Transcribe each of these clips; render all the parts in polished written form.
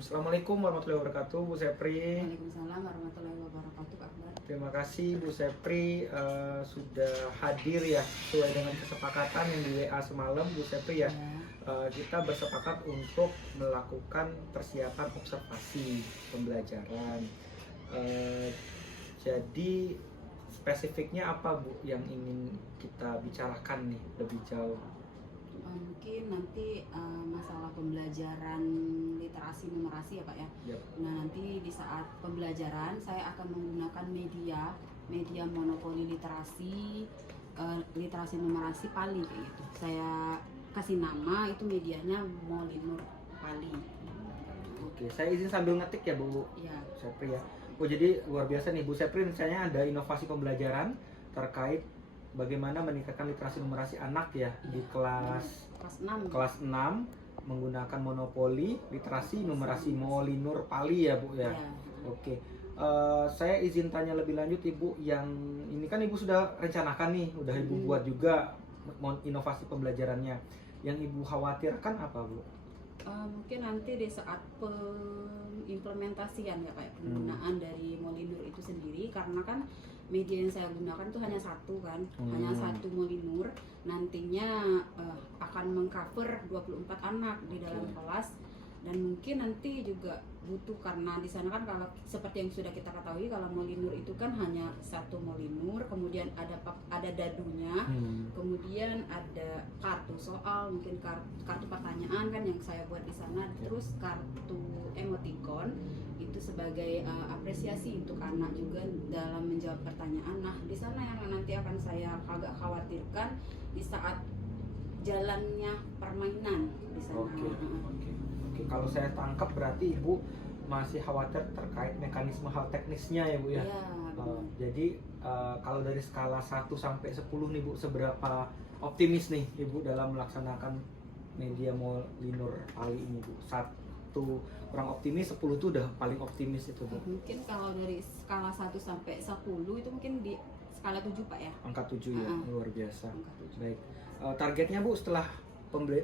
Assalamualaikum warahmatullahi wabarakatuh, Bu Sepri. Waalaikumsalam warahmatullahi wabarakatuh, Pak Akbar. Terima kasih Bu Sepri sudah hadir ya sesuai dengan kesepakatan yang di WA semalam, Bu Sepri ya. Kita bersepakat untuk melakukan persiapan observasi pembelajaran. Jadi spesifiknya apa Bu yang ingin kita bicarakan nih lebih jauh? Mungkin nanti masalah pembelajaran literasi numerasi ya Pak ya. Yep. Nah nanti di saat pembelajaran saya akan menggunakan media monopoli literasi, literasi numerasi Pali kayak gitu. Saya kasih nama itu medianya Molinur Pali. Oke, saya izin sambil ngetik ya Bu Ya. Sepri ya. Oh jadi luar biasa nih Bu Sepri, misalnya ada inovasi pembelajaran terkait bagaimana meningkatkan literasi numerasi anak ya di kelas 6 menggunakan monopoli literasi numerasi Molinur Pali ya Bu ya. Ya. Oke. Saya izin tanya lebih lanjut Ibu, yang ini kan Ibu sudah rencanakan nih, udah Ibu buat juga inovasi pembelajarannya. Yang Ibu khawatirkan apa Bu? Mungkin nanti di saat pengimplementasian ya kayak penggunaan dari Molinur itu sendiri, karena kan media yang saya gunakan itu hanya satu kan, hanya satu Molinur. Nantinya akan mengcover 24 anak di dalam kelas, dan mungkin nanti juga butuh, karena di sana kan kalau seperti yang sudah kita ketahui kalau Molinur itu kan hanya satu Molinur, kemudian ada dadunya, kemudian ada kartu soal, mungkin kartu pertanyaan kan yang saya buat di sana, terus kartu emoticon itu sebagai apresiasi untuk anak juga dalam menjawab pertanyaan. Nah di sana yang nanti akan saya agak khawatirkan di saat jalannya permainan di sana. Oke, kalau saya tangkap berarti Ibu masih khawatir terkait mekanisme hal teknisnya ya Bu ya. Jadi kalau dari skala 1 sampai 10 nih Bu, seberapa optimis nih Ibu dalam melaksanakan media Molinur Pali ini Bu? 1 kurang optimis, 10 itu udah paling optimis itu Bu. Mungkin kalau dari skala 1 sampai 10 itu mungkin di skala 7 Pak ya. Angka 7 ya, luar biasa. Angka 7. Baik. Targetnya Bu setelah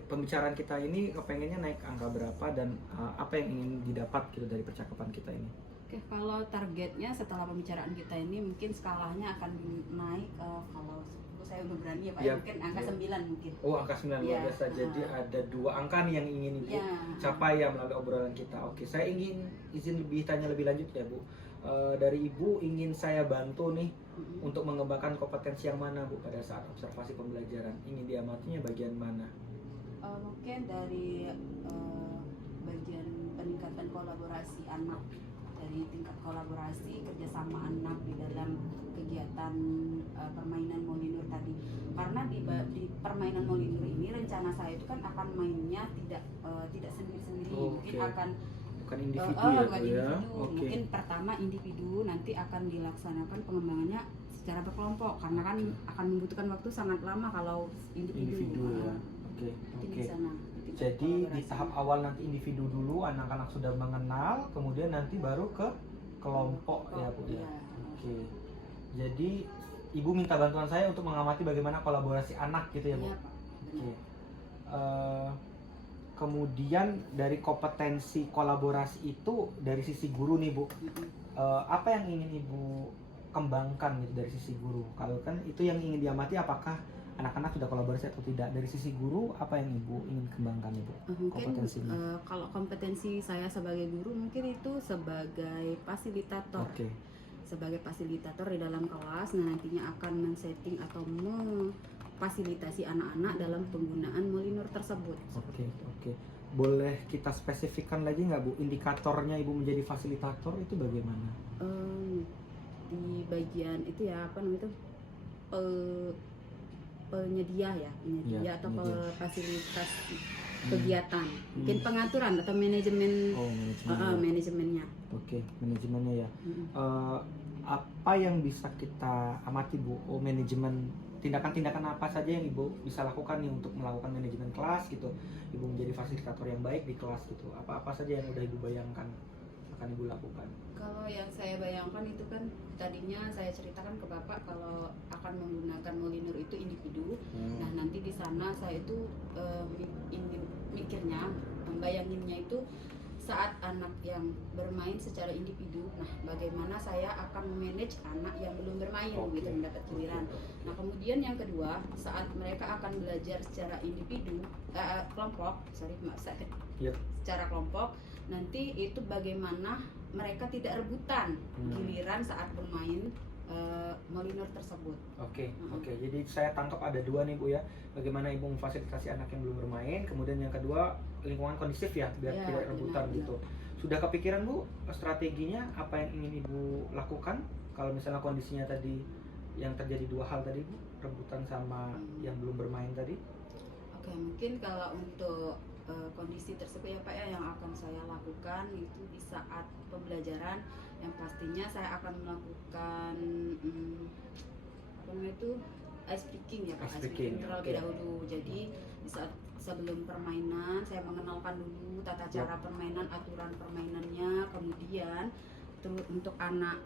pembicaraan kita ini kepengennya naik angka berapa, dan apa yang ingin didapat gitu dari percakapan kita ini? Oke, kalau targetnya setelah pembicaraan kita ini mungkin skalanya akan naik, kalau saya udah berani ya Pak, mungkin angka 9 mungkin. Oh, angka 9 luar biasa. Jadi ada 2 angka nih yang ingin Ibu capai ya melalui obrolan kita. Oke, saya ingin izin tanya lebih lanjut ya Bu. Dari Ibu ingin saya bantu nih untuk mengembangkan kompetensi yang mana Bu pada saat observasi pembelajaran? Ingin diamatinya bagian mana? Mungkin dari bagian peningkatan kolaborasi anak, dari tingkat kolaborasi kerjasama anak di dalam kegiatan permainan Molinur tadi. Karena di permainan Molinur ini rencana saya itu kan akan mainnya tidak sendiri-sendiri, mungkin akan bukan individu ya Bu ya. Mungkin pertama individu, nanti akan dilaksanakan pengembangannya secara berkelompok, karena kan akan membutuhkan waktu sangat lama kalau individu ya. Oke. Sana, jadi di tahap awal nanti individu dulu, anak-anak sudah mengenal, kemudian nanti baru ke kelompok ya Bu ya. Oke. Jadi Ibu minta bantuan saya untuk mengamati bagaimana kolaborasi anak gitu ya Bu. Oke. Kemudian dari kompetensi kolaborasi itu dari sisi guru nih Bu, apa yang ingin Ibu kembangkan gitu dari sisi guru? Kalau kan itu yang ingin diamati, apakah anak-anak sudah kolaborasi atau tidak. Dari sisi guru, apa yang Ibu ingin kembangkan Ibu? Mungkin kalau kompetensi saya sebagai guru mungkin itu sebagai fasilitator. Sebagai fasilitator di dalam kelas, nah nantinya akan men-setting atau memfasilitasi anak-anak dalam penggunaan Molinur tersebut. Oke. Boleh kita spesifikkan lagi nggak Bu, indikatornya Ibu menjadi fasilitator itu bagaimana? Di bagian itu ya, apa namanya itu, penyedia atau fasilitas kegiatan, mungkin pengaturan atau manajemen. Manajemennya. Oke, manajemennya ya. Apa yang bisa kita amati Bu? Manajemen, tindakan-tindakan apa saja yang Ibu bisa lakukan nih untuk melakukan manajemen kelas gitu? Ibu menjadi fasilitator yang baik di kelas gitu. Apa-apa saja yang udah Ibu bayangkan akan Ibu lakukan? Kalau yang saya bayangkan itu kan tadinya saya ceritakan ke Bapak kalau akan menggunakan Molinur itu individu. Nah nanti di sana saya itu mikirnya, bayanginnya itu saat anak yang bermain secara individu, nah bagaimana saya akan memanage anak yang belum bermain gitu mendapat giliran. Nah kemudian yang kedua, saat mereka akan belajar secara individu, kelompok, secara kelompok, nanti itu bagaimana mereka tidak rebutan giliran saat bermain Molinor tersebut. Oke. Jadi saya tangkap ada dua nih Bu ya. Bagaimana Ibu memfasilitasi anak yang belum bermain, kemudian yang kedua lingkungan kondisif ya, biar tidak rebutan gitu. Sudah kepikiran Bu strateginya apa yang ingin Ibu lakukan kalau misalnya kondisinya tadi yang terjadi dua hal tadi Bu, rebutan sama yang belum bermain tadi? Oke, mungkin kalau untuk kondisi tersebut ya Pak ya, yang akan saya lakukan itu di saat pembelajaran yang pastinya saya akan melakukan apa namanya itu ice breaking ya Pak, ice breaking terlebih dahulu. Jadi di saat sebelum permainan saya mengenalkan dulu tata cara permainan, aturan permainannya, kemudian untuk anak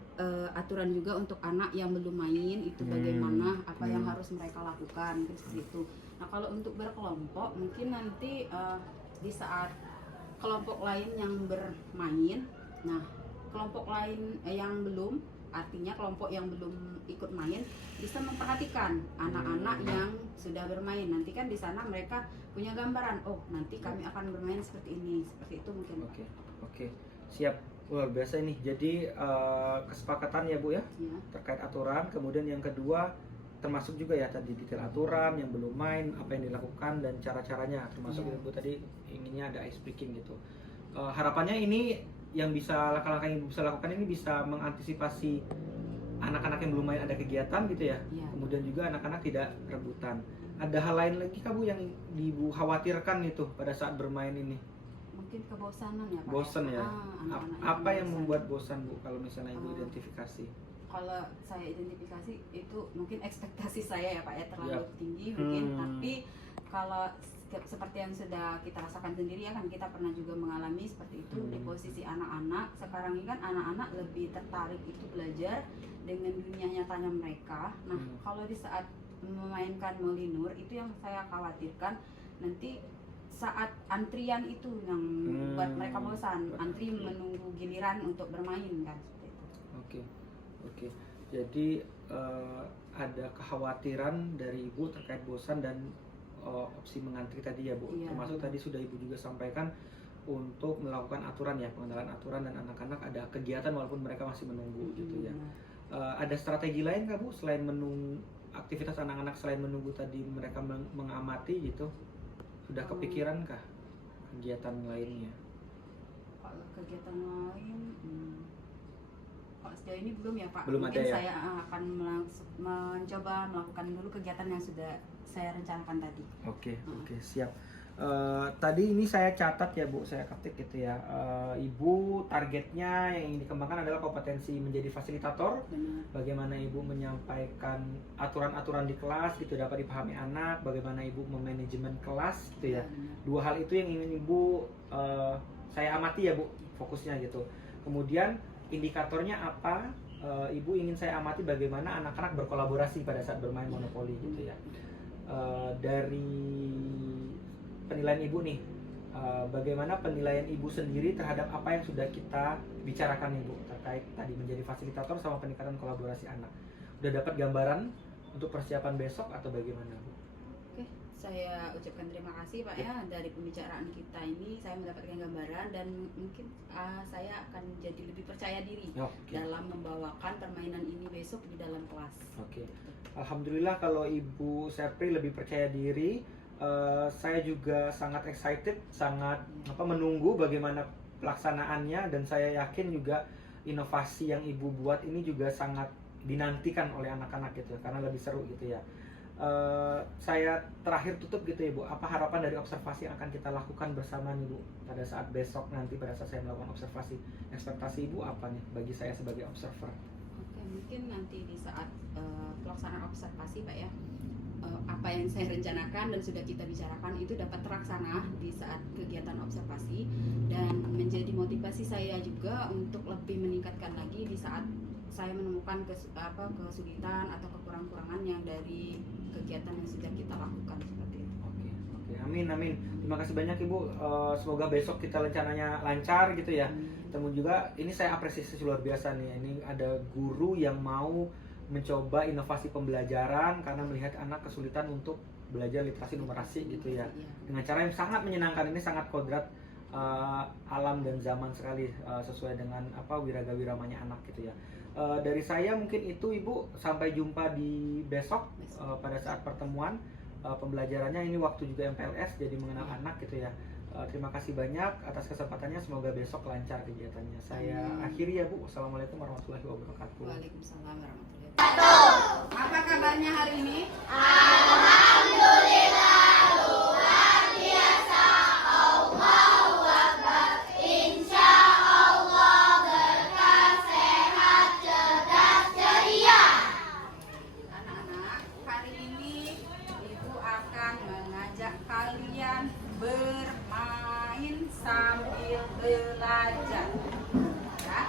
aturan juga untuk anak yang belum main itu bagaimana apa yang harus mereka lakukan gitu. Nah kalau untuk berkelompok mungkin nanti di saat kelompok lain yang bermain, nah kelompok lain yang belum, artinya kelompok yang belum ikut main bisa memperhatikan anak-anak yang sudah bermain. Nanti kan di sana mereka punya gambaran, oh nanti kami akan bermain seperti ini, seperti itu mungkin. Oke. Siap. Luar biasa ini. Jadi kesepakatan ya Bu ya, terkait aturan. Kemudian yang kedua termasuk juga ya tadi detail aturan yang belum main, apa yang dilakukan dan cara-caranya. Termasuk Ibu tadi inginnya ada ice breaking gitu. Harapannya ini yang bisa langkah-langkah yang bisa lakukan ini bisa mengantisipasi anak-anak yang belum main ada kegiatan gitu ya. Kemudian juga anak-anak tidak rebutan. Ada hal lain lagi Kak Bu yang Ibu khawatirkan itu pada saat bermain ini? Mungkin kebosanan ya Pak. Bosan ya? Apa yang membuat bosan Bu kalau misalnya Ibu identifikasi? Kalau saya identifikasi itu mungkin ekspektasi saya ya Pak ya terlalu tinggi mungkin, tapi kalau seperti yang sudah kita rasakan sendiri ya kan, kita pernah juga mengalami seperti itu di posisi anak-anak. Sekarang ini kan anak-anak lebih tertarik itu belajar dengan dunia nyatanya mereka. Nah kalau di saat memainkan Molinor itu yang saya khawatirkan nanti saat antrian itu yang buat mereka bosan, antri menunggu giliran untuk bermain kan seperti itu. Oke. Jadi ada kekhawatiran dari Ibu terkait bosan dan opsi mengantri tadi ya Bu. Termasuk tadi sudah Ibu juga sampaikan untuk melakukan aturan ya, pengenalan aturan dan anak-anak ada kegiatan walaupun mereka masih menunggu gitu ya. Ada strategi lain nggak Bu selain menunggu aktivitas anak-anak selain menunggu tadi mereka mengamati gitu? Sudah kepikiran kah kegiatan lainnya? Kalau kegiatan lain, kalau sejauh ini belum ya Pak. Belum mungkin ada ya? Saya akan mencoba melakukan dulu kegiatan yang sudah saya rencanakan tadi. Oke, siap. Tadi ini saya catat ya Bu, saya ketik gitu ya. Ibu targetnya yang ingin dikembangkan adalah kompetensi menjadi fasilitator. Bagaimana Ibu menyampaikan aturan-aturan di kelas gitu dapat dipahami anak. Bagaimana Ibu memanajemen kelas gitu ya. Dua hal itu yang ingin Ibu saya amati ya Bu, fokusnya gitu. Kemudian indikatornya apa? Ibu ingin saya amati bagaimana anak-anak berkolaborasi pada saat bermain monopoli gitu ya. Dari penilaian Ibu nih, bagaimana penilaian Ibu sendiri terhadap apa yang sudah kita bicarakan Ibu terkait tadi menjadi fasilitator sama peningkatan kolaborasi anak? Udah dapat gambaran untuk persiapan besok atau bagaimana Bu? Oke, saya ucapkan terima kasih Pak ya, dari pembicaraan kita ini saya mendapatkan gambaran dan mungkin saya akan jadi lebih percaya diri dalam membawakan permainan ini besok di dalam kelas. Alhamdulillah kalau Ibu Sepri lebih percaya diri, saya juga sangat excited, sangat menunggu bagaimana pelaksanaannya dan saya yakin juga inovasi yang Ibu buat ini juga sangat dinantikan oleh anak-anak gitu karena lebih seru gitu ya. Saya terakhir tutup gitu ya Bu, apa harapan dari observasi yang akan kita lakukan bersama nih Bu pada saat besok nanti pada saat saya melakukan observasi, ekspektasi Ibu apa nih bagi saya sebagai observer? Mungkin nanti di saat pelaksanaan observasi Pak ya, apa yang saya rencanakan dan sudah kita bicarakan itu dapat terlaksana di saat kegiatan observasi dan menjadi motivasi saya juga untuk lebih meningkatkan lagi di saat saya menemukan kesulitan atau kekurangan-kekurangan yang dari kegiatan yang sudah kita lakukan seperti itu. Oke. Amin, amin. Terima kasih banyak Ibu. Semoga besok kita rencananya lancar gitu ya. Temu juga, ini saya apresiasi luar biasa nih. Ini ada guru yang mau mencoba inovasi pembelajaran karena melihat anak kesulitan untuk belajar literasi numerasi gitu ya. Dengan cara yang sangat menyenangkan, ini sangat kodrat alam dan zaman sekali, sesuai dengan wiragawiramanya anak gitu ya. Dari saya mungkin itu Ibu, sampai jumpa di besok pada saat pertemuan pembelajarannya. Ini waktu juga MPLS jadi mengenal anak gitu ya. Terima kasih banyak atas kesempatannya, semoga besok lancar kegiatannya. Saya akhiri ya Bu. Wassalamualaikum warahmatullahi wabarakatuh. Waalaikumsalam warahmatullahi wabarakatuh. Apa kabarnya hari ini? Alhamdulillah, luar biasa. Allahu Akbar. Insya Allah berkah, sehat, cerdas, ceria. Anak-anak, hari ini Ibu akan mengajak kalian bermain sambil belajar. Ya.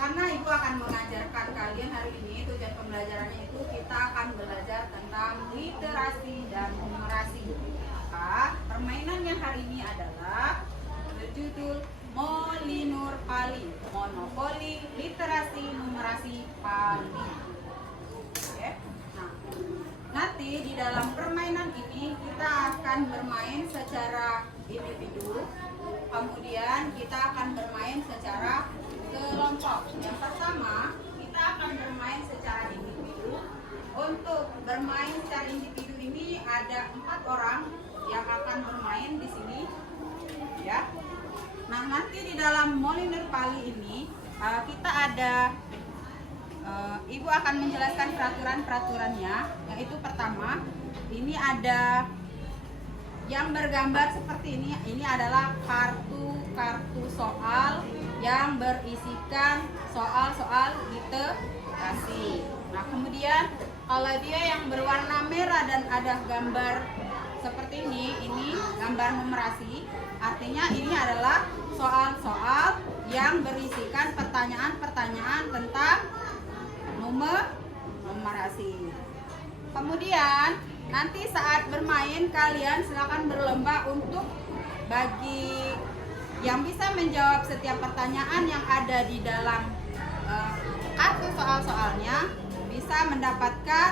Karena Ibu akan mengajarkan kalian hari ini, tujuan pembelajarannya itu kita akan belajar tentang literasi dan numerasi. Maka permainan yang hari ini adalah berjudul Molinur Pali, monopoli literasi numerasi Pali. Oke. Nah, nanti di dalam permainan ini kita akan bermain secara individu, kemudian kita akan bermain secara kelompok. Yang pertama, kita akan bermain secara individu. Untuk bermain secara individu ini ada 4 orang yang akan bermain di sini, ya. Nah, nanti di dalam Molinur Pali ini kita ada Ibu akan menjelaskan peraturan-peraturannya. Yaitu pertama, ini ada yang bergambar seperti ini. Ini adalah kartu soal yang berisikan soal-soal literasi. Nah, kemudian kalau dia yang berwarna merah dan ada gambar seperti ini gambar numerasi, artinya ini adalah soal-soal yang berisikan pertanyaan-pertanyaan tentang numerasi. Kemudian nanti saat bermain kalian silakan berlomba untuk bagi yang bisa menjawab setiap pertanyaan yang ada di dalam kartu soal-soalnya bisa mendapatkan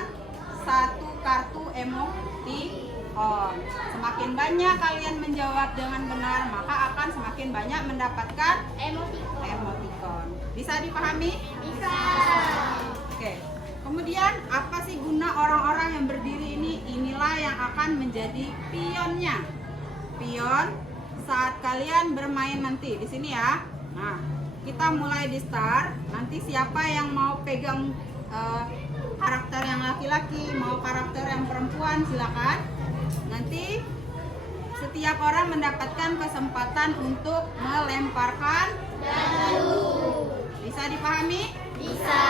1 kartu emoticon. Semakin banyak kalian menjawab dengan benar, maka akan semakin banyak mendapatkan emoticon. Bisa dipahami? Bisa. Oke. Kemudian apa sih guna orang-orang yang berdiri ini? Inilah yang akan menjadi pionnya. Pion saat kalian bermain nanti di sini ya. Nah, kita mulai di start. Nanti siapa yang mau pegang karakter yang laki-laki, mau karakter yang perempuan, silakan. Nanti setiap orang mendapatkan kesempatan untuk melemparkan Dalu. Bisa dipahami? Bisa.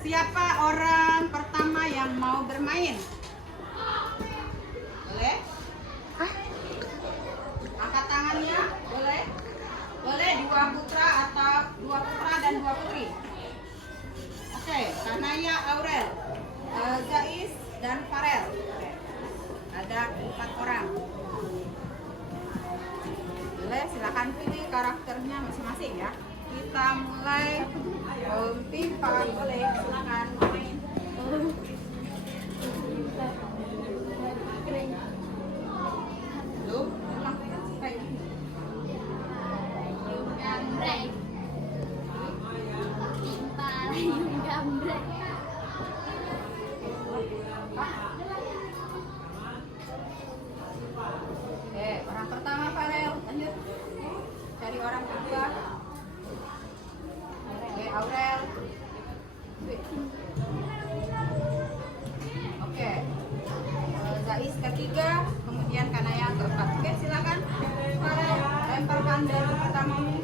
Siapa orang pertama yang mau bermain? Boleh? Angkat tangannya, boleh? Boleh 2 putra atau 2 putra dan 2 putri. Oke, Kanaya, Aurel, Zais dan Farel. Oke. Ada 4 orang. Boleh, silakan pilih karakternya masing-masing ya. Kita mulai. Pimpang, boleh, silakan main. Belum? Kayak gini. Gambreng. Timpal gambreng. Orang pertama Farel, lanjut. Cari orang kedua. Aurel. Oke. Zais ketiga, kemudian Kanaya keempat. Oke, silakan. Farel, lemparkan dari pertamamu.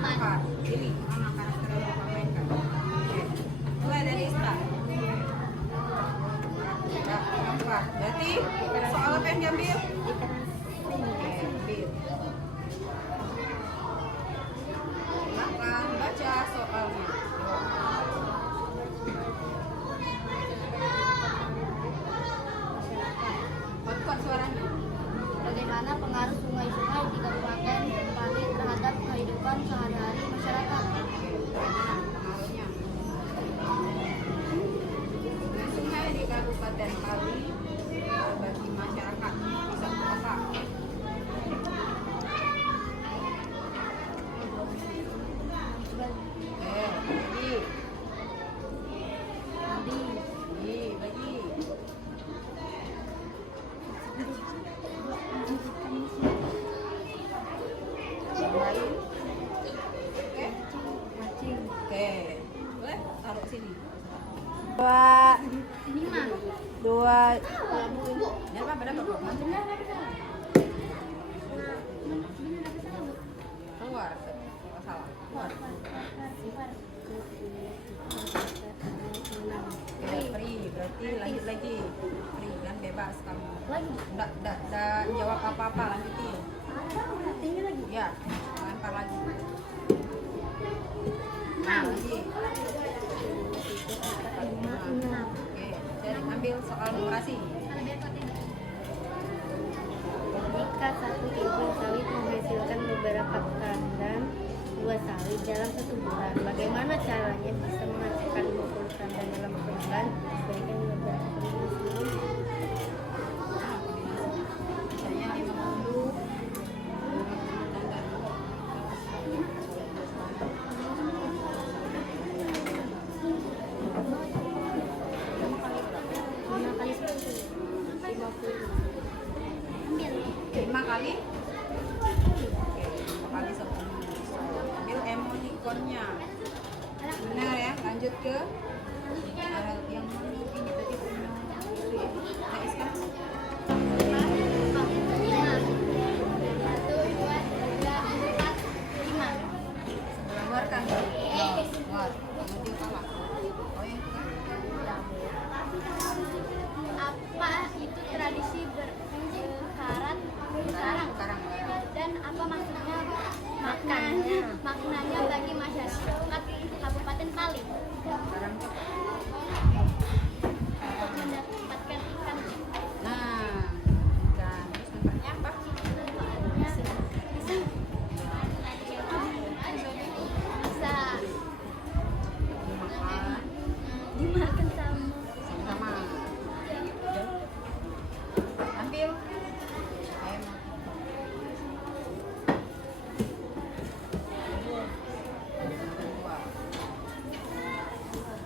4. Pilih mana karakter yang mau mainkan. Oke. Mulai dari Ista. 4. Berarti soal apa yang diambil? Silakan baca soalnya. menjawab apa-apa, lanjutin. Ya, lempar lagi. Nah, lagi. Oke, jadi ambil soal numerasi. Jika satu kebun sawit menghasilkan beberapa tandan buah sawit dalam 1 bulan, bagaimana caranya bisa menghasilkan 20 tandan dalam sebulan? Berikan beberapa kombinasi. Misalnya 50 tandan. Lima kali 10, 50. 5 kali? Oke, 5 kali 10. Ambil emonikonnya. Benar ya, lanjut ke yang mana ini tadi punya itu ya. Ais kan? 5. Keluarkan. Keluar. Kamu dia kalah. Oh yang Apa itu tradisi berkarat sekarang. dan apa maksudnya maknanya bagi masyarakat Kabupaten Pali Sekarang mendapatkan ikan nah, ikan. Terus tempatnya apa? bisa Dimakan dimakan sama sama. Ambil.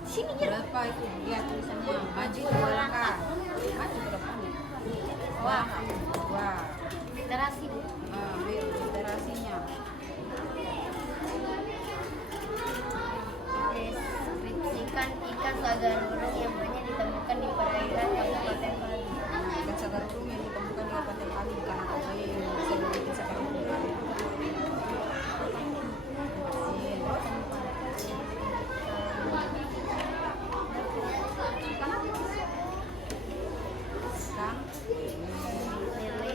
sini Berapa itu? Lihat tulisannya. Maju 2 langkah. Maju ke depan. Wah, 2. literasi Ambil literasinya. Deskripsikan ikan sagarurung yang banyak ditemukan di perairan Kabupaten Pali. Nah, ikan sagarurung yang ditemukan di Kabupaten Pali. Ikan apa saja yang bisa dibikin sagarurung? Ikan. Lele,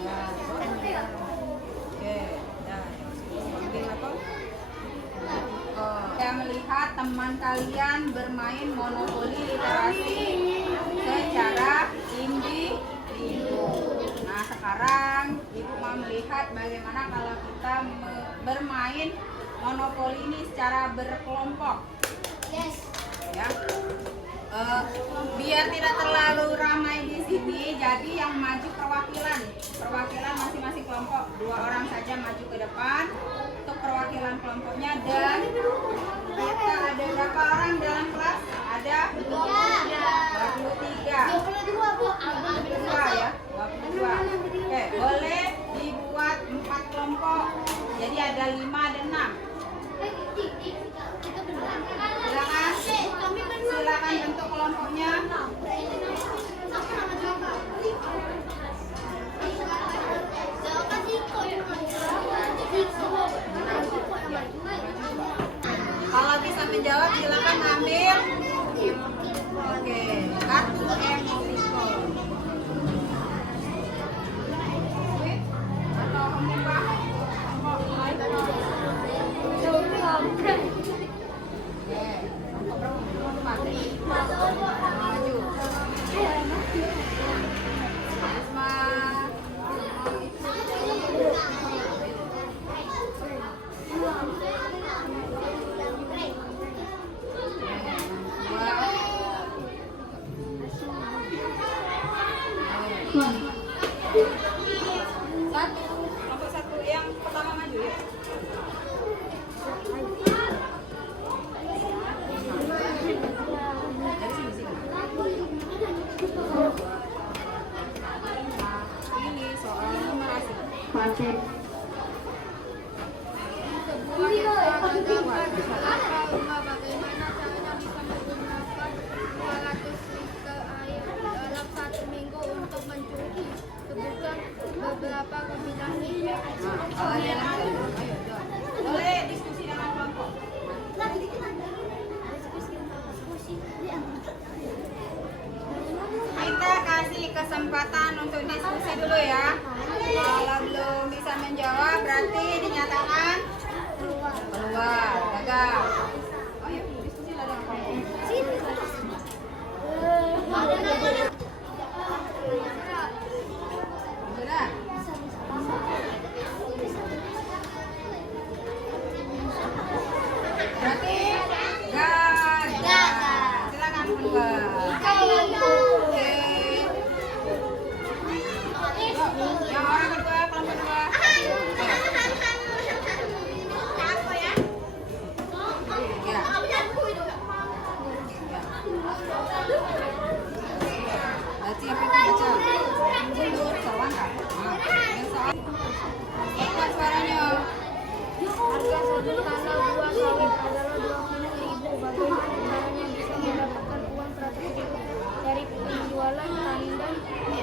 Ya, ikan hias. oke, dah. Ambil apa? Saya melihat teman kalian bermain monopoli literasi secara individu. Nah, sekarang Ibu mau melihat bagaimana kalau kita bermain monopoli ini secara berkelompok. yes Ya. Biar tidak terlalu ramai di sini, jadi yang maju perwakilan masing-masing kelompok, 2 orang saja maju ke depan untuk perwakilan kelompoknya. Dan kita ada berapa orang dalam kelas? Ada 23. 22 ya, 22. Oke, boleh dibuat 4 kelompok. Jadi ada 5 dan 6. Silakan bentuk kelompoknya. Kalau bisa menjawab silakan ambil. Oke, kartu emoticon. Atau mengubah kelompok lain. Maju. Risma. Satu, kelompok 1 yang pertama maju ya. Dari sini. Nah, ini soal numerasi. Bagaimana caranya bisa menggunakan 200 liter air dalam 1 minggu untuk mencuci? Sebutkan beberapa kombinasi. Kalau ada yang lain, ayo jawab. Boleh diskusi dengan kelompok. Kita kasih ke kesempatan untuk diskusi dulu ya. Kalau belum bisa menjawab berarti dinyatakan keluar. Gagal. Oh ya, diskusi lah dengan kamu. Sudah. Berarti gagal. Silakan keluar. Oke. Yang orang kedua, kelompok kedua. Ya. Berarti apa itu baca? Mundur, selangkah. Nah, yang soal. Apa suaranya? Harga satu tanggal 2 sawit adalah 20.000. Bagaimana caranya bisa mendapatkan uang 100.000 dari penjualan tandang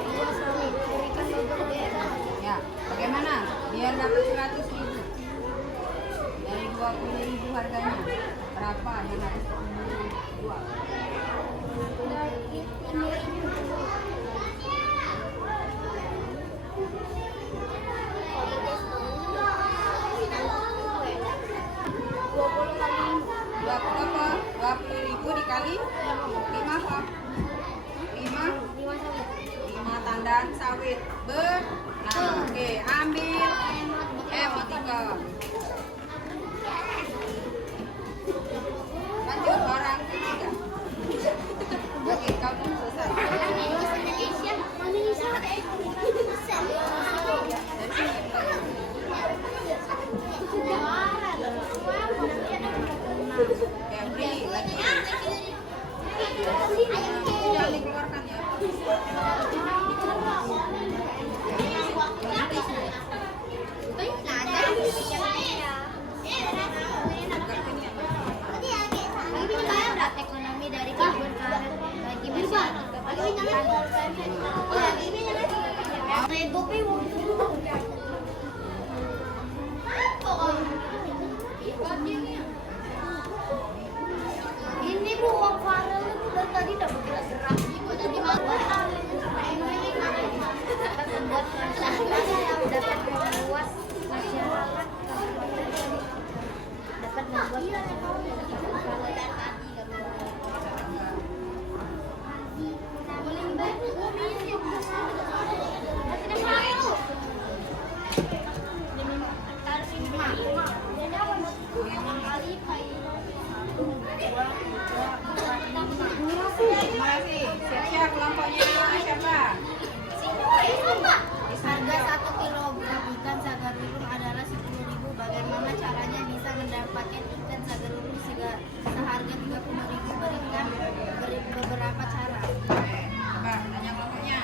2 sawit? Berikan beberapa cara. Ya, bagaimana? Biar dapat 100.000 dari 20.000 harganya. Berapa yang harus dijual? Dari ini 20 kali 20 apa? 20.000 dikali 5 apa? 5 5 sawit. 5 tandan sawit. Benar. Oke, ambil emoticon. Lanjut orang ketiga. Oke, kamu selesai. Febri, lagi. Jangan dikeluarkan ya. Ekonomi dari kebun karet bagi masyarakat. Ini bu uang Farel itu dari tadi udah bergerak-gerak. Jadi dapat membuat masyarakat, dapat membuat masyarakat, dapat membuat Terima kasih. Siap-siap kelompoknya siapa? Harga 1 kilogram ikan sagarurung adalah 10.000. Bagaimana caranya bisa mendapatkan ikan sagarurung seharga 30.000? Beri beberapa cara. Oke, coba tanya kelompoknya.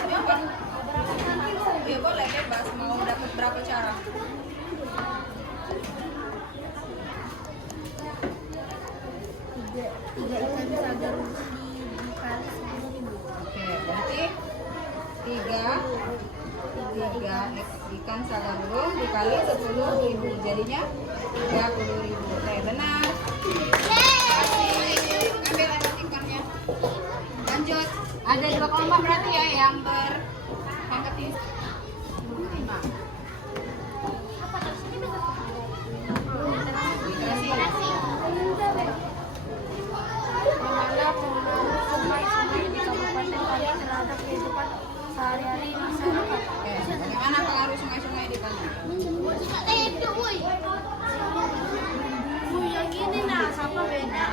Siapa? Ya boleh bebas mau dapat berapa cara. Tiga ikan sagarurung dikali 10.000. Oke, berarti tiga ikan sagarurung dikali 10.000 jadinya 30.000. Oke, benar. Ambil emoticonnya. Lanjut. Ada 2 kelompok berarti ya yang berangkat Bagaimana pengaruh sungai-sungai di Kabupaten Kalian terhadap kehidupan sehari-hari masyarakat? Oke, bagaimana pengaruh sungai-sungai di Bali? Yang gini nah, sama beda.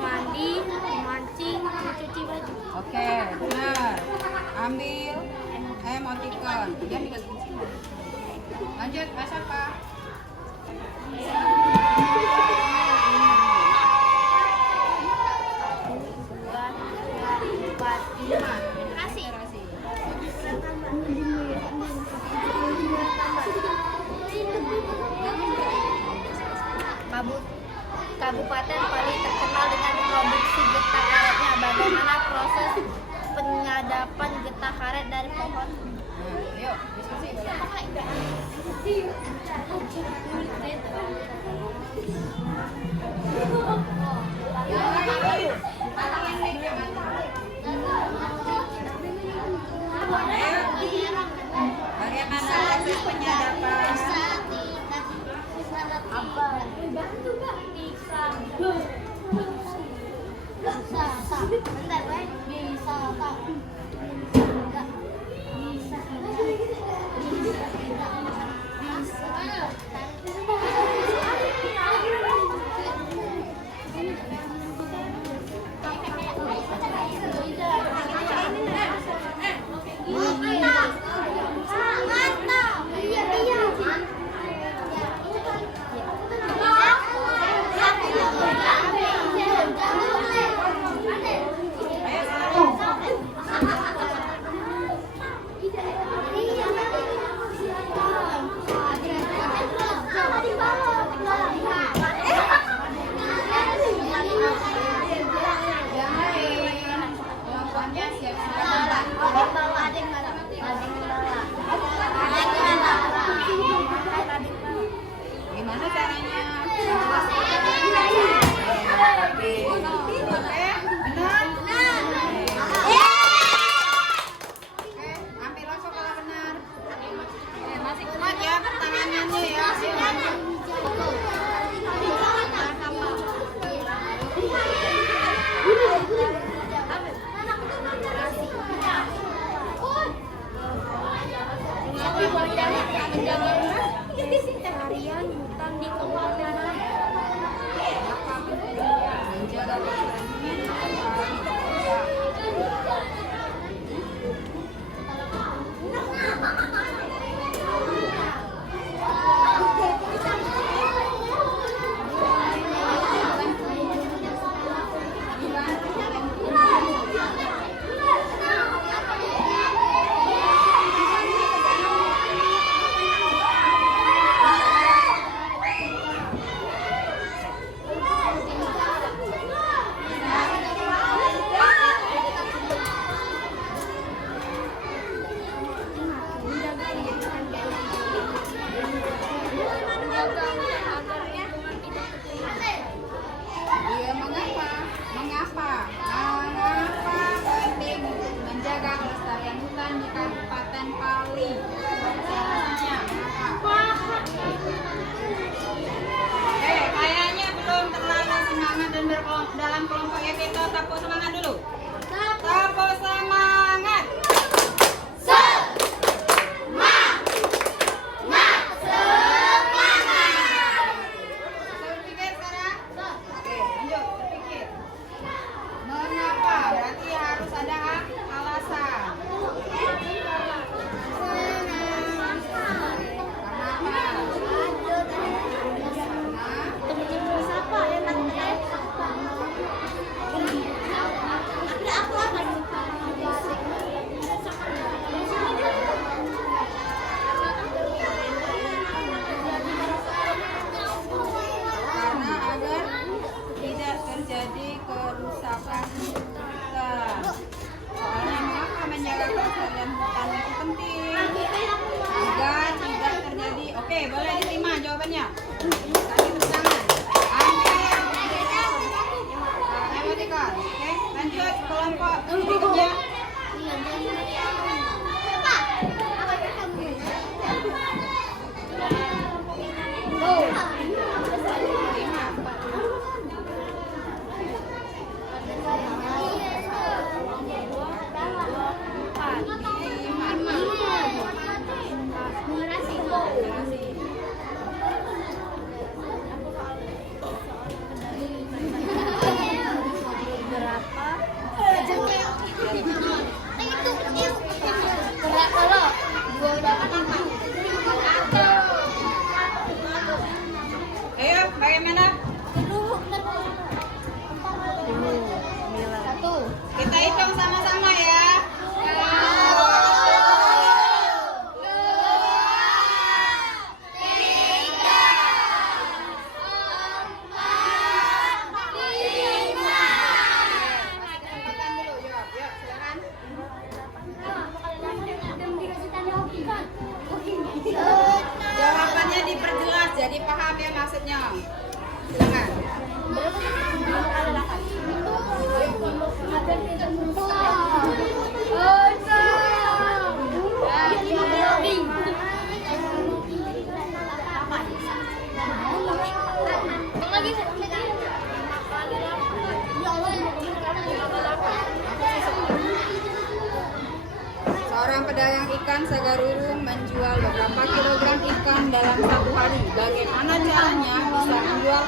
Mandi, memancing, mencuci baju. Oke, benar. Ambil emoticon. Jangan dikasih sini. Lanjut, Mas apa? Kabupaten paling terkenal dengan bagaimana proses penyadapan getah karet dari pohon? Yuk, diskusi boleh. Bagaimana proses penyadapan? Gimana caranya? Ambil langsung kalau benar. Masih kuat ya pertanyaannya ya. Harian hutan di kabupaten Iya, mengapa penting menjaga kelestarian hutan di Kabupaten Pali? Alasannya mengapa? Kayaknya belum terlalu semangat dan berkelompok dalam kelompok ya, kita tepuk semangat dulu. Tepuk semangat. Berpikir sekarang. Oke, lanjut berpikir. Mengapa? Berarti harus ada alasan. Karena agar tidak terjadi kerusakan hutan. Soalnya mengapa menjaga kelestarian hutan itu penting? Agar tidak terjadi. Oke, boleh diterima jawabannya. Kasih tepuk tangan. Emoticon. Oke, lanjut kelompok berikutnya. Ayo, bagaimana? Kita hitung sama-sama ya. selanjutnya. Silakan. Seorang pedagang ikan Sagarurung menjual beberapa kilogram ikan dalam satu hari. Bagaimana caranya bisa menjual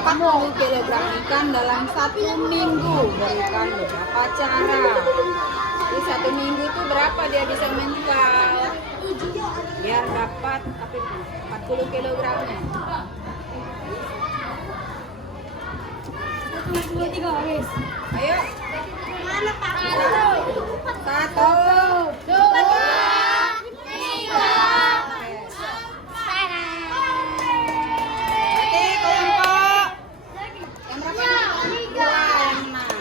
40 kilogram ikan dalam satu minggu? Berikan beberapa cara. Jadi satu minggu itu berapa dia bisa menjual? Biar dapat 40 kilogramnya. 3 habis. Ayo. Mana Pak? 1, 2, 3. Berarti kelompok yang berapa? 2 yang menang.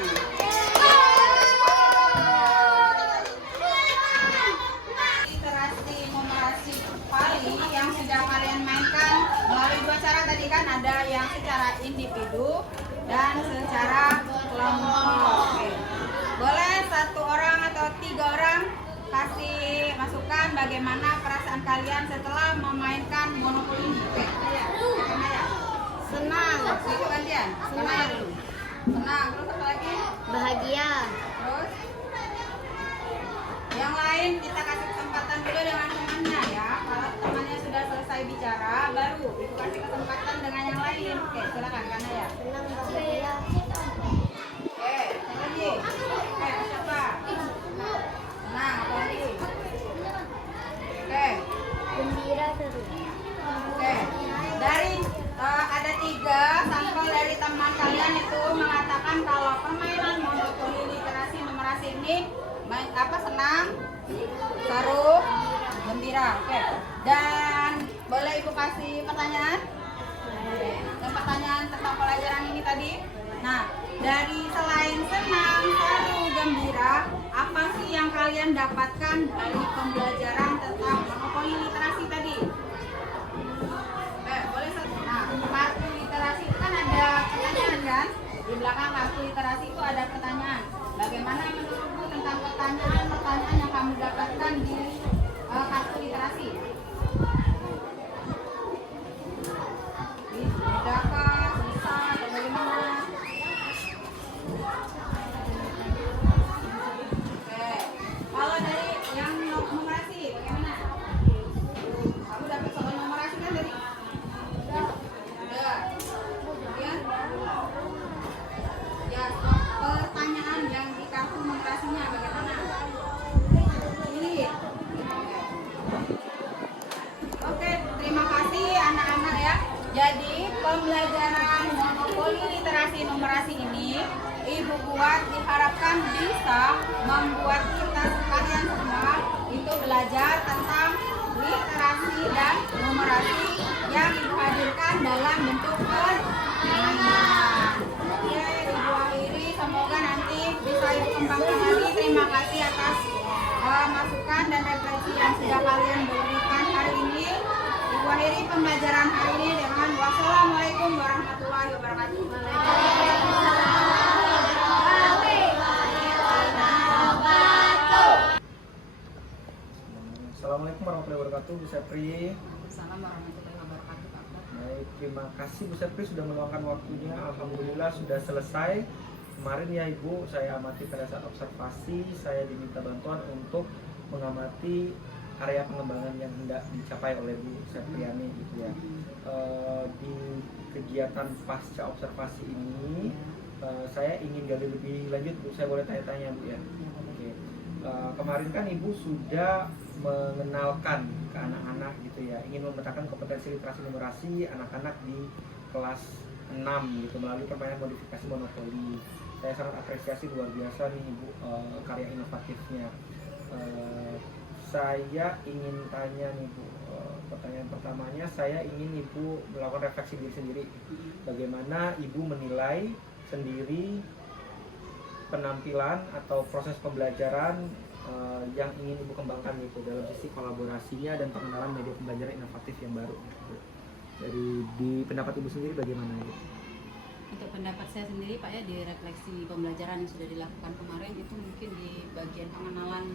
Literasi numerasi Pali yang sudah kalian mainkan melalui 2 cara tadi kan, ada yang secara individu dan secara kelompok. Oke. Boleh 1 orang atau 3 orang kasih masukan bagaimana perasaan kalian setelah memainkan monopoli ini. Oke. Kanaya. Senang. Itu gantian. Kanaya dulu. Senang. Terus apa lagi? Bahagia. Terus yang lain kita kasih kesempatan dulu dengan temannya ya. Kalau temannya sudah selesai bicara, baru itu kasih kesempatan dengan yang lain. Oke, silakan Kanaya. Senang, bahagia. Oke, lagi. Oke, siapa? Senang, apa lagi? Oke, Gembira, seru. oke. Dari ada 3 sampel dari teman kalian itu mengatakan kalau permainan monopoli literasi numerasi ini senang, seru, gembira. Oke. Dan boleh Ibu kasih pertanyaan? Yang pertanyaan tentang pelajaran ini tadi. Nah, dari selain senang, seru, gembira, apa sih yang kalian dapatkan dari pembelajaran tentang monopoli literasi tadi? Boleh satu. Nah, kartu literasi itu kan ada pertanyaan kan? Di belakang kartu literasi itu ada pertanyaan. Bagaimana menurutmu tentang pertanyaan yang kamu dapatkan di kartu literasi? Mudahkah, susah, atau bagaimana? Oke. Kalau dari yang numerasi, bagaimana? Kamu dapat soal numerasi kan dari? Ada. Kemudian? Ya, pertanyaan yang di kartu numerasinya bagaimana? Ini. Oke, terima kasih anak-anak ya. Jadi pembelajaran monopoli literasi numerasi ini Ibu buat diharapkan bisa membuat kita sekalian semua itu belajar tentang literasi dan numerasi yang Ibu hadirkan dalam bentuk permainan. Oke, Ibu akhiri, semoga nanti bisa Ibu kembangkan lagi. Terima kasih atas masukan dan refleksi yang sudah kalian berikan hari ini. Ibu akhiri pembelajaran hari ini dengan wassalamualaikum warahmatullahi wabarakatuh. Assalamualaikum warahmatullahi wabarakatuh, Bu Sepri. Assalamualaikum warahmatullahi wabarakatuh, Pak. Baik, terima kasih Bu Sepri sudah meluangkan waktunya. Alhamdulillah sudah selesai. Kemarin ya Ibu, saya amati pada saat observasi, saya diminta bantuan untuk mengamati area pengembangan yang hendak dicapai oleh Bu Sepriani gitu ya. Di kegiatan pasca observasi ini, saya ingin gali lebih lanjut Bu. Saya boleh tanya-tanya Bu ya? Oke. Kemarin kan Ibu sudah mengenalkan ke anak-anak gitu ya, ingin memetakan kompetensi literasi numerasi anak-anak di kelas 6 gitu melalui permainan modifikasi monopoli. Saya sangat apresiasi, luar biasa nih Ibu karya inovatifnya. Saya ingin tanya nih Bu, pertanyaan pertamanya saya ingin Ibu melakukan refleksi diri sendiri. Bagaimana Ibu menilai sendiri penampilan atau proses pembelajaran yang ingin Ibu kembangkan gitu dalam sisi kolaborasinya dan pengenalan media pembelajaran inovatif yang baru gitu. di pendapat Ibu sendiri bagaimana gitu? Untuk pendapat saya sendiri Pak ya, di refleksi pembelajaran yang sudah dilakukan kemarin itu mungkin di bagian pengenalan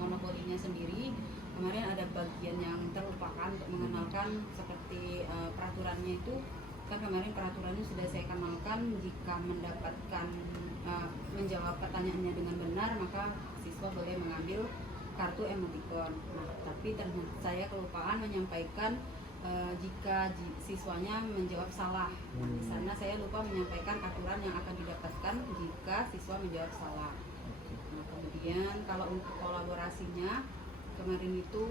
monopolinya sendiri, kemarin ada bagian yang terlupakan untuk mengenalkan seperti peraturannya itu. Kan kemarin peraturannya sudah saya kenalkan, jika mendapatkan menjawab pertanyaannya dengan benar maka siswa boleh mengambil kartu emoticon. Nah, tapi ternyata saya kelupaan menyampaikan jika siswanya menjawab salah. Nah, di sana saya lupa menyampaikan aturan yang akan didapatkan jika siswa menjawab salah. Nah, kemudian kalau untuk kolaborasinya kemarin itu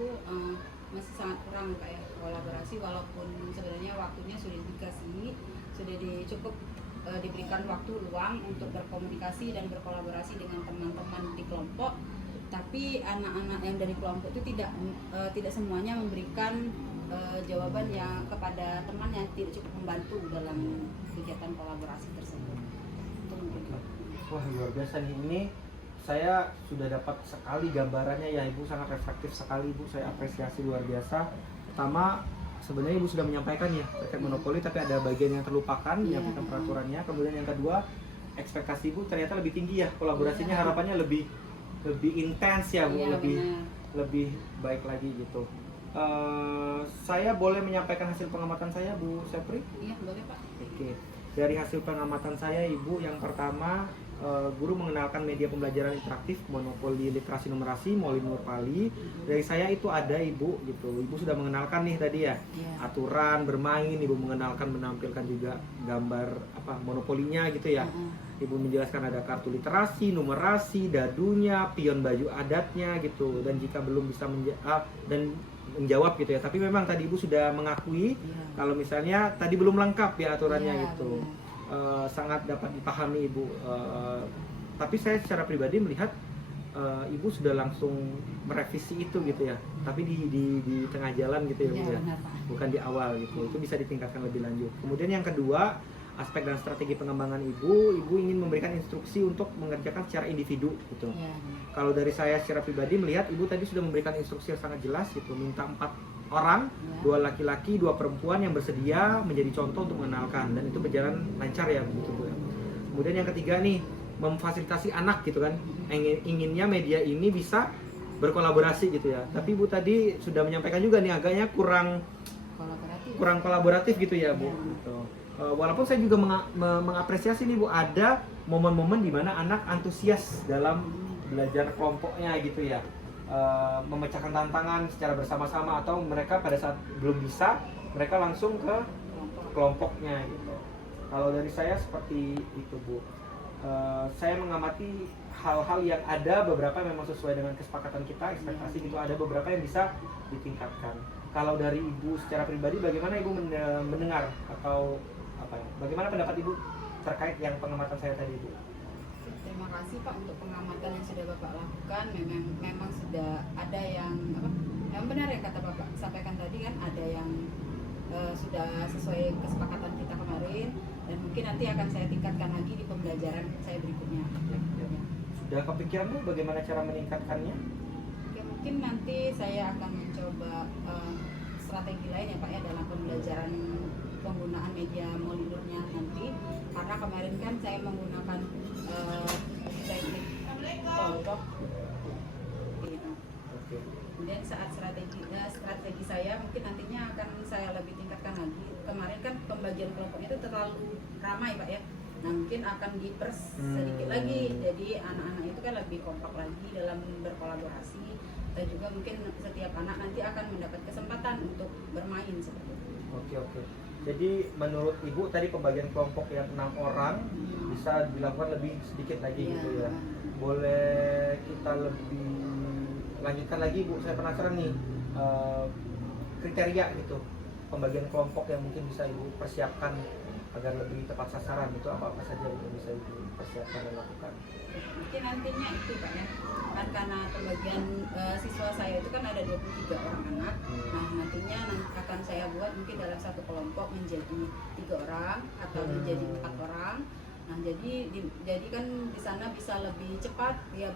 masih sangat kurang kayak kolaborasi, walaupun sebenarnya waktunya sudah dikasih, sudah cukup diberikan waktu luang untuk berkomunikasi dan berkolaborasi dengan teman-teman di kelompok, tapi anak-anak yang dari kelompok itu tidak semuanya memberikan jawaban yang kepada teman yang tidak cukup membantu dalam kegiatan kolaborasi tersebut. Itu mungkin. Wah, luar biasa nih, ini saya sudah dapat sekali gambarannya ya Ibu, sangat reflektif sekali Ibu, saya apresiasi luar biasa. Pertama, sebenarnya Ibu sudah menyampaikan ya terkait monopoli, tapi ada bagian yang terlupakan, menyampaikan peraturannya. Kemudian yang kedua, ekspektasi Ibu ternyata lebih tinggi ya, kolaborasinya harapannya lebih intens ya Bu, lebih baik lagi gitu. Saya boleh menyampaikan hasil pengamatan saya Bu Sepri? Iya, boleh Pak. Oke. Dari hasil pengamatan saya Ibu, yang pertama guru mengenalkan media pembelajaran interaktif monopoli literasi numerasi Molinur Pali. Dari saya itu ada Ibu gitu. Ibu sudah mengenalkan nih tadi ya, aturan bermain, Ibu mengenalkan, menampilkan juga gambar monopolinya gitu ya. Ibu menjelaskan ada kartu literasi, numerasi, dadunya, pion baju adatnya gitu. Dan jika belum bisa menjawab gitu ya, tapi memang tadi Ibu sudah mengakui kalau misalnya tadi belum lengkap ya aturannya gitu. Sangat dapat dipahami Ibu. Tapi saya secara pribadi melihat Ibu sudah langsung merevisi itu gitu ya, tapi di tengah jalan gitu ya Bu ya, bukan di awal gitu. Itu bisa ditingkatkan lebih lanjut. Kemudian yang kedua, aspek dan strategi pengembangan Ibu ingin memberikan instruksi untuk mengerjakan secara individu gitu. Kalau dari saya secara pribadi melihat Ibu tadi sudah memberikan instruksi yang sangat jelas gitu, minta 4 orang, 2 laki-laki, 2 perempuan yang bersedia menjadi contoh untuk mengenalkan, dan itu berjalan lancar ya begitu Bu. Kemudian yang ketiga nih, memfasilitasi anak gitu kan, inginnya media ini bisa berkolaborasi gitu ya. Tapi Bu tadi sudah menyampaikan juga nih agaknya kurang kolaboratif gitu ya Bu. Gitu. Walaupun saya juga mengapresiasi nih Bu, ada momen-momen di mana anak antusias dalam belajar kelompoknya gitu ya, memecahkan tantangan secara bersama-sama, atau mereka pada saat belum bisa mereka langsung ke kelompoknya gitu. Kalau dari saya seperti itu Bu. Saya mengamati hal-hal yang ada beberapa memang sesuai dengan kesepakatan kita, ekspektasi gitu, ada beberapa yang bisa ditingkatkan. Kalau dari Ibu secara pribadi bagaimana Ibu mendengar atau bagaimana pendapat Ibu terkait yang pengamatan saya tadi Ibu? Terima kasih Pak untuk pengamatan yang sudah Bapak lakukan. Memang sudah ada yang benar ya kata Bapak sampaikan tadi kan, ada yang sudah sesuai kesepakatan kita kemarin, dan mungkin nanti akan saya tingkatkan lagi di pembelajaran saya berikutnya. Sudah kepikiran Bu bagaimana cara meningkatkannya? Oke, mungkin nanti saya akan mencoba strategi lain ya Pak ya dalam pembelajaran penggunaan media Molinurnya nanti, karena kemarin kan saya menggunakan teknik kelompok. Kemudian saat strategi saya mungkin nantinya akan saya lebih tingkatkan lagi. Kemarin kan pembagian kelompoknya itu terlalu ramai Pak ya. Nah mungkin akan dipers sedikit lagi, jadi anak-anak itu kan lebih kompak lagi dalam berkolaborasi, dan juga mungkin setiap anak nanti akan mendapat kesempatan untuk bermain seperti itu. Oke. Jadi menurut Ibu tadi pembagian kelompok yang 6 orang bisa dilakukan lebih sedikit lagi gitu ya. Boleh kita lebih lanjutkan lagi Bu, saya penasaran nih kriteria gitu pembagian kelompok yang mungkin bisa Ibu persiapkan agar lebih tepat sasaran, itu apa saja yang bisa Ibu persiapkan dan lakukan? Mungkin nantinya itu Pak ya, kan karena pembagian siswa saya itu kan ada 23 orang anak. Nah nantinya akan saya buat mungkin dalam satu kelompok menjadi 3 orang atau menjadi 4 orang. Nah jadi kan di sana bisa lebih cepat dia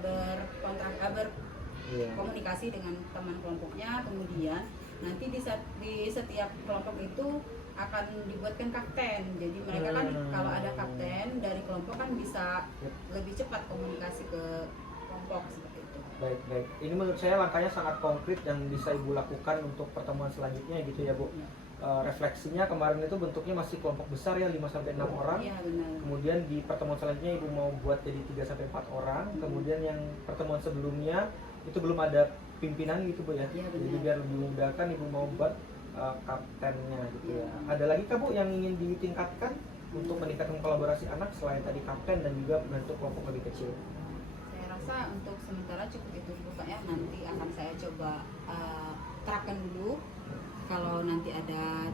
komunikasi dengan teman kelompoknya. Kemudian nanti di setiap kelompok itu akan dibuatkan kapten. Jadi mereka kan kalau ada kapten dari kelompok kan bisa lebih cepat komunikasi ke kelompok seperti itu. Baik, baik. Ini menurut saya langkahnya sangat konkret dan bisa Ibu lakukan untuk pertemuan selanjutnya gitu ya, Bu. Refleksinya kemarin itu bentuknya masih kelompok besar ya, 5-6 orang. Iya, benar. Kemudian di pertemuan selanjutnya Ibu mau buat jadi 3-4 orang. Kemudian yang pertemuan sebelumnya itu belum ada pimpinan gitu, Bu ya. Iya, Jadi benar. biar lebih memudahkan Ibu mau buat kaptennya gitu Iya. ya. Ada lagi kah, Bu, yang ingin ditingkatkan untuk meningkatkan kolaborasi anak selain tadi kapten dan juga bentuk kelompok lebih kecil? Saya rasa untuk sementara cukup itu dulu Pak ya. Nanti akan saya coba terapkan dulu. Kalau nanti ada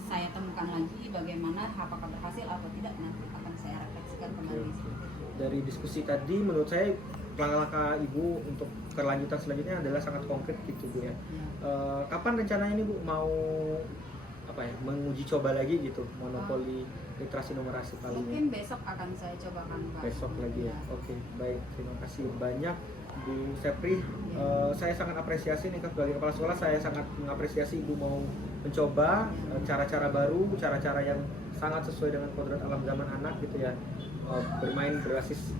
saya temukan lagi bagaimana apakah berhasil atau tidak, nanti akan saya refleksikan kembali seperti itu. Dari diskusi tadi menurut saya langkah-langkah Ibu untuk kelanjutan selanjutnya adalah sangat konkret gitu, Bu ya. Kapan rencananya nih, Bu, mau menguji coba lagi gitu monopoli literasi numerasi kali Mungkin ini? besok akan saya cobakan Pak. Besok lagi ya. Ya. Oke, baik. Terima kasih banyak Bu Sepri. Saya sangat apresiasi nih sebagai kepala sekolah, saya sangat mengapresiasi Ibu mau mencoba cara-cara baru, cara-cara yang sangat sesuai dengan kodrat alam zaman anak gitu ya. Bermain berbasis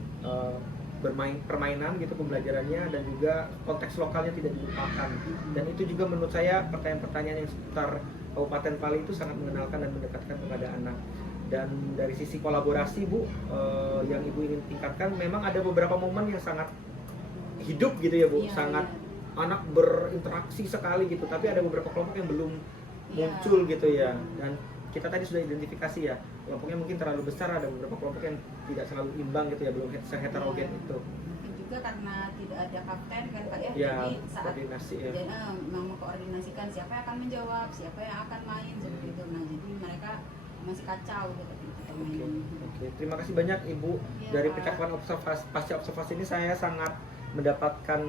permainan gitu pembelajarannya, dan juga konteks lokalnya tidak dilupakan. Dan itu juga menurut saya pertanyaan-pertanyaan yang seputar Kabupaten Pali itu sangat mengenalkan dan mendekatkan kepada anak. Dan dari sisi kolaborasi, Bu, yang Ibu ingin tingkatkan, memang ada beberapa momen yang sangat hidup gitu ya, Bu. Iya, Sangat iya. anak berinteraksi sekali gitu, tapi ada beberapa kelompok yang belum Iya. muncul gitu ya. Dan kita tadi sudah identifikasi ya, kelompoknya mungkin terlalu besar, ada beberapa kelompok yang tidak selalu imbang gitu ya, belum seheterogen itu. Mungkin juga karena tidak ada kapten kan Pak ya. Ya, Jadi saat koordinasi ya. dan mengkoordinasikan siapa yang akan menjawab, siapa yang akan main seperti itu. Nah, jadi mereka masih kacau seperti itu Oke, permainannya. oke. Terima kasih banyak Ibu. Iya, Dari Pak. percakapan pasca observasi ini saya sangat mendapatkan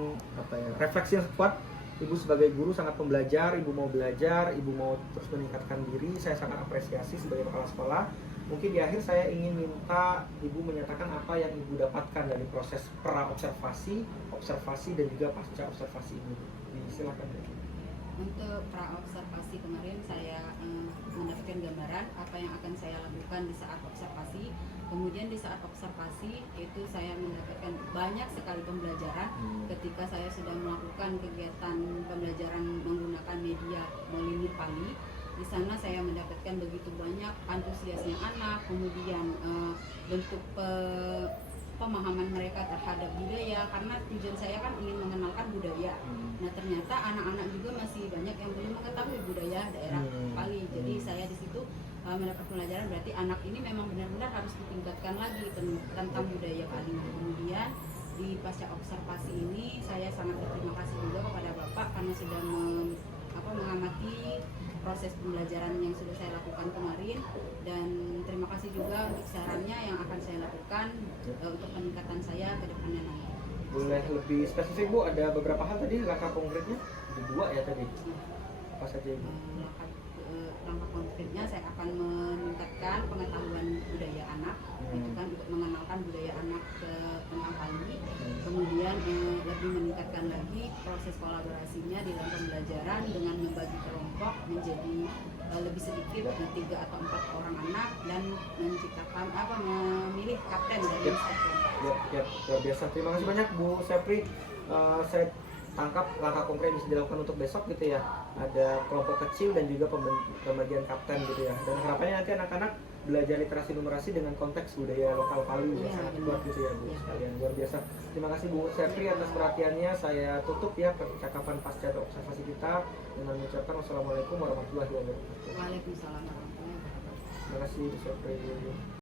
refleksi yang kuat. Ibu sebagai guru sangat pembelajar, Ibu mau belajar, Ibu mau terus meningkatkan diri. Saya sangat apresiasi sebagai kepala sekolah. Mungkin di akhir saya ingin minta Ibu menyatakan apa yang Ibu dapatkan dari proses pra-observasi, observasi, dan juga pasca observasi ini. Silakan. Untuk pra-observasi kemarin saya mendapatkan gambaran apa yang akan saya lakukan di saat observasi. Kemudian di saat observasi itu saya mendapatkan banyak sekali pembelajaran ketika saya sudah melakukan kegiatan pembelajaran menggunakan media Molinir Pali. Di sana saya mendapatkan begitu banyak antusiasnya anak, kemudian bentuk pemahaman mereka terhadap budaya, karena tujuan saya kan ingin mengenalkan budaya. Nah, ternyata anak-anak juga masih banyak yang belum mengetahui budaya daerah Pali. Jadi saya di situ mendapat pelajaran, berarti anak ini memang benar-benar harus ditingkatkan lagi tentang budaya Pali. Kemudian di pasca observasi ini saya sangat berterima kasih juga kepada Bapak karena sudah mengamati proses pembelajaran yang sudah saya lakukan kemarin, dan terima kasih juga untuk sarannya yang akan saya lakukan untuk peningkatan saya ke depannya nanti. Boleh lebih spesifik, Bu? Ada beberapa hal tadi, langkah konkretnya? Ada 2 ya tadi? Apa saja, Ibu? Langkah konkretnya saya akan meningkatkan pengetahuan budaya anak, itu kan untuk mengenalkan budaya anak ke tentang Pali. Kemudian lebih meningkatkan lagi proses kolaborasinya di dalam pembelajaran dengan membagi kelompok menjadi lebih sedikit 3 atau 4 orang anak, dan menciptakan memilih kapten dari setiap kelompok. Ya, luar biasa. Terima kasih banyak Bu Sepri. Saya tangkap langkah konkret bisa dilakukan untuk besok gitu ya. Ada kelompok kecil dan juga pembagian kapten gitu ya. Dan harapannya nanti anak-anak belajar literasi numerasi dengan konteks budaya lokal Pali yang sangat kuat gitu ya, Bu, sekalian. Luar biasa. Terima kasih Bu Sepri atas perhatiannya. Saya tutup ya percakapan pasca observasi kita dengan mengucapkan wassalamualaikum warahmatullahi wabarakatuh. Waalaikumsalam warahmatullahi wabarakatuh. Terima kasih Bu Sepri.